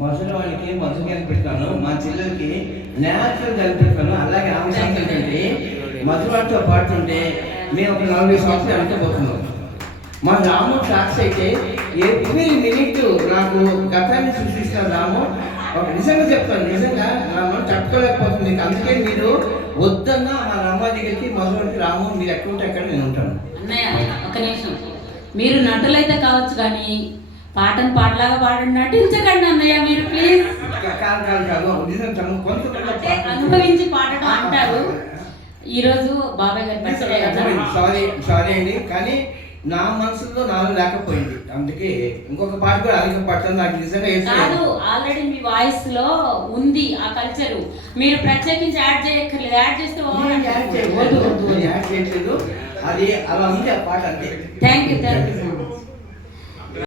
ముసలివాడికి మధు కనిపెడతాను, మా చెల్లెలకి న్యాచురల్ కనిపెడతాను. అలాగే రామశాస్త్రి కంటే మధువాడితో పాటుంటే మేము ఒక 40 సంవత్సరాలు అనుకోబోతున్నాం. మా రాము సాక్షి అయితే ఎవ్రీ మినిట్ నాకు గతాన్ని సృష్టిస్తున్న రాము. ఒక నిజంగా చెప్తాను, నిజంగా నా మనం తట్టుకోలేకపోతుంది. అందుకే మీరు వద్దన్నా మా రామ దగ్గరికి మధువాడికి రాము మీరు ఎక్కడ ఉంటే అక్కడ నేను ఉంటాను. అన్నయ్య ఒక నిమిషం, మీరు నటులైతే కావచ్చు కానీ పాటను పాటలాగా పాడండి, నటించకండి అన్నయ్య మీరు ప్లీజ్. కాదు నిజం కొంత అనుభవించి పాడటం అంటారు. ఈరోజు బాబాయ్ గారి బర్త్డే కదా. సారీ అండి, కానీ నా మనసులో నాలో లేకపోయింది. అందుకే ఇంకొక పాట కూడా అధిక పాడతాను. నాకు నిజంగా కాదు, ఆల్రెడీ మీ వాయిస్ లో ఉంది ఆ కల్చర్, మీరు ప్రత్యేకించి యాడ్ చేయక్కర్లేదు. యాడ్ చేస్తే యాడ్ చేయట్లేదు, అది అలా ఉంది ఆ పాట అంతే. Thank you.